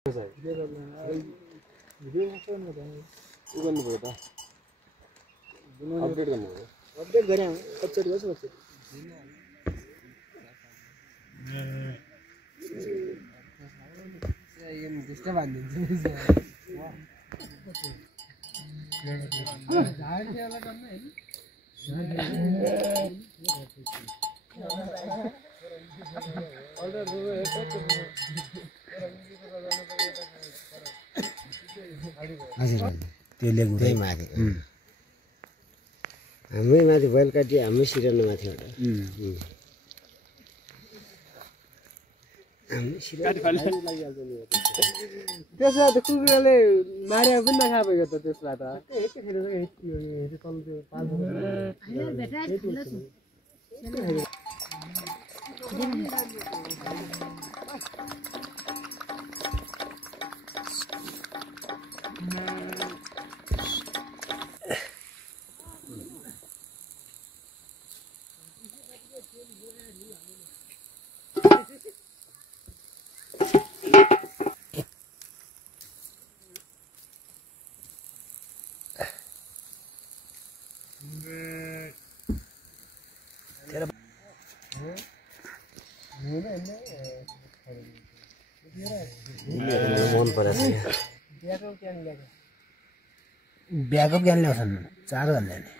update गरे कच्चर गर्छ कच्चर यो डिस्टर्ब हान्दिन्छ त्यसले गुरै माथि हाम्रै माथि बेलकाटी हाम्रै सिरानो माथि त्यसलाई त कुकुरले मारे पनि नखा भयो त त्यसलाई त मन परेछ ब्याकअप ज्ञान ल्याउँछन् 4 भन्दा नि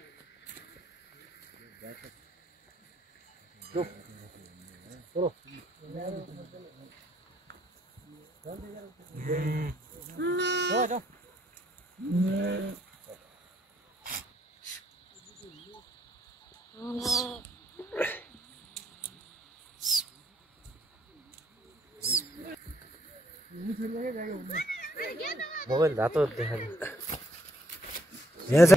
मोबाइल रातो देखाले यस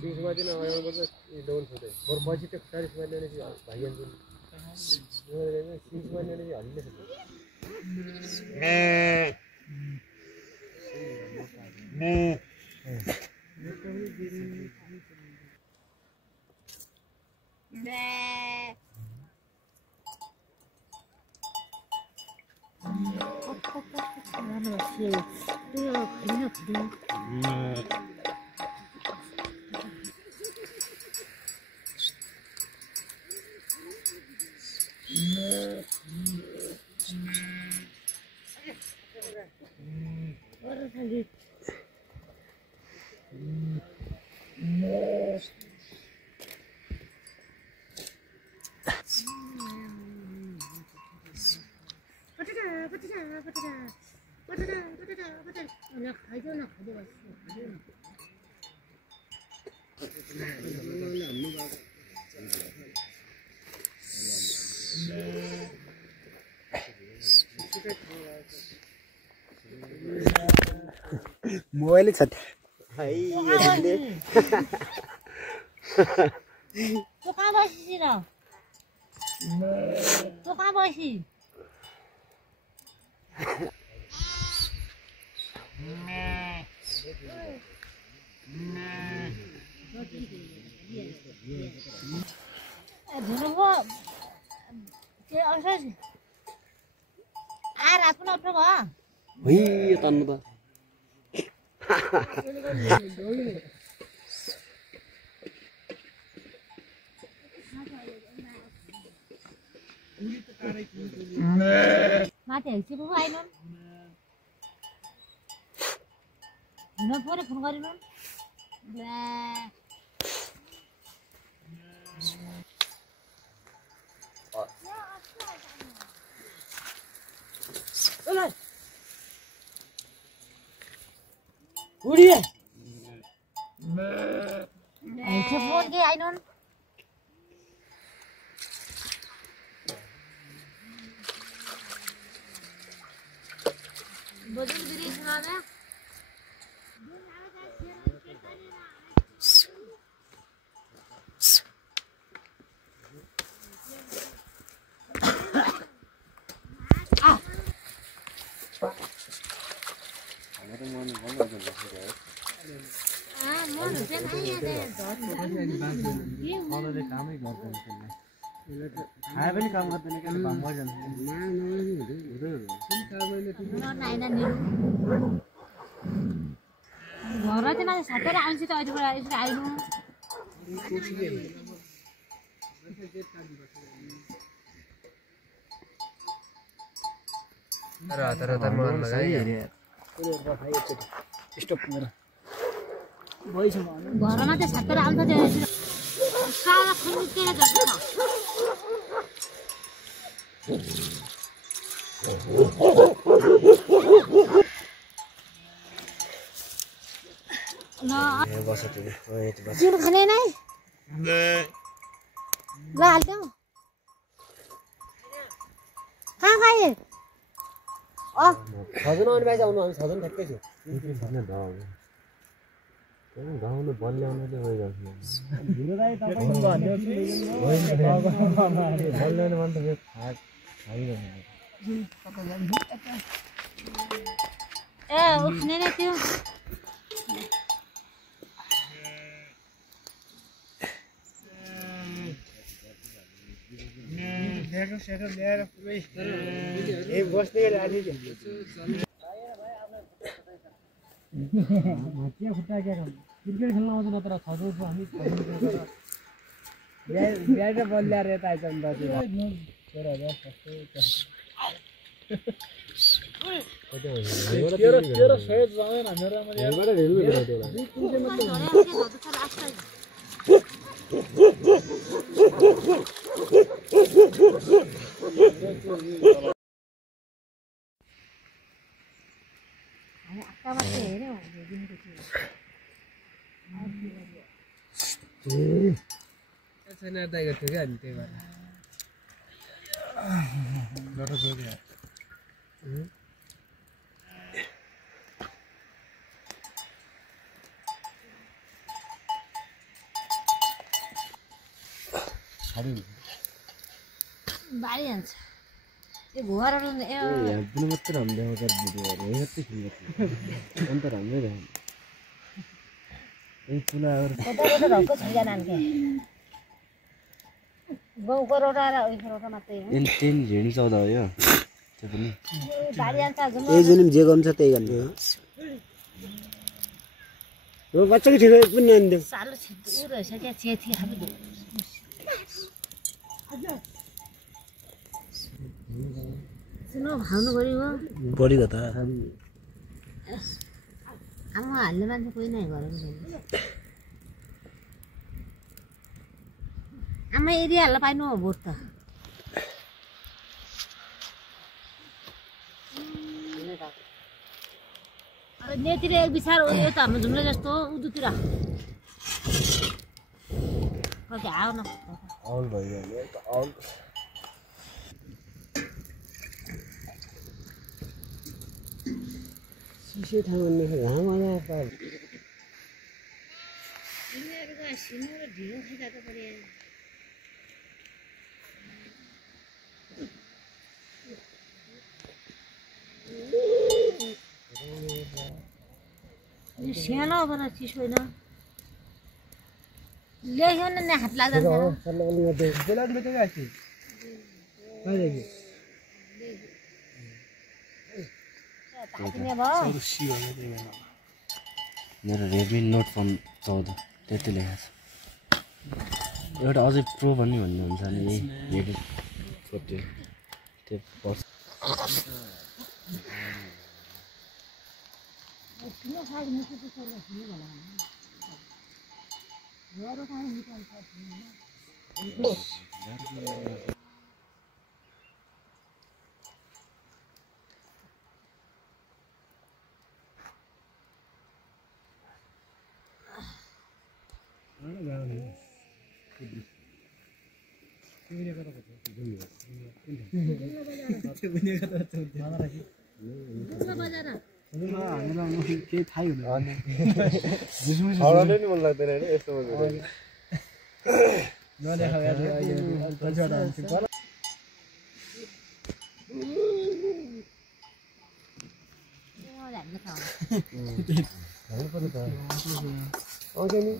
सिसमा दिन आउनु पर्छ डाउन फुटे और पछि त्यो 40 महिनाले चाहिँ भाइयन जुन सिसमा दिने चाहिँ हल्ले मोबाइल छ हाय तो कहाँ बसी र तो कहाँ बसी धुनुको त्यो असर आ रात पनि उठ्नु भयो हुई तन्नु त माथि हेल्सी पो आइनु हुन पऱ्यो फोन गरिनु उडिए हेल्सी फोन के आइनु बदल दिरी सुनाना कामै गर्दैन खाए पनि काम गर्दैन के काम गर्दैन नाइना निरु घर चाहिँ मान्छे साथै आउँछ त अहिले यसरी आइनु तर मन लगाए स्टप घरमा चाहिँ साथै आउँछ त्यो सारा खन्केर जस्तो छ खाने नै ल हाल्थ्यौ कहाँ खाए छजना आउने बाइज आउनु हामी छजना ठ्याक्कै छु गाउँले बल्याउनु चाहिँ बल्याउनु भने त ए उठ्ने नै त्यो ल्याएर पुरै बस्दै चिया खुट्टा क्या क्रिकेट खेल्न आउँदैन तर छजौ हामी ब्याट र बल ल्याएर यता आइछ नि बारी जान्छ त्यो घरहरू हेर्नु मात्र हामी देखाउँछ भिडियोहरू हेर्दै अन्त राम्रै देखाउनु घरको छैन के गाउँको रोटा र उयो रोटा मात्रै हो एन झिडी चौध हो यो त्यो पनि बारी जान्छ जुन जे गर्नु छ त्यही गर्नु हो बच्चाको ठिक पनि आनिदेऊ सालो छिटो रहेछ क्या छेथी खाबी सुनो भाउनु गऱ्यो बढीको त आमा हाल्ने मान्छे कोही नै घरमा छैन आमा एरिया हाल्न पाइनु हो भोट त नेतिर एक बिचार यो त हाम्रो झुम्रे जस्तो उदुतिर कति आऊ न आउल भइहाल्यो त आउल सिसे ठाउँ भन्ने घाम आयो त यिनीहरुको सिनो र ढिलो खाइदा त पर्यो यो सानो बना चिसो होइन ल्यायो न हात लाग्दैन मेरो रेडमी नोट फोन 14 त्यति लेखेको छ एउटा अझै प्रो पनि भन्नुहुन्छ नि यही फोटो त्यो बस केही थाहै हुँदैन नि मन लाग्दैन होइन यस्तो आउँछ नि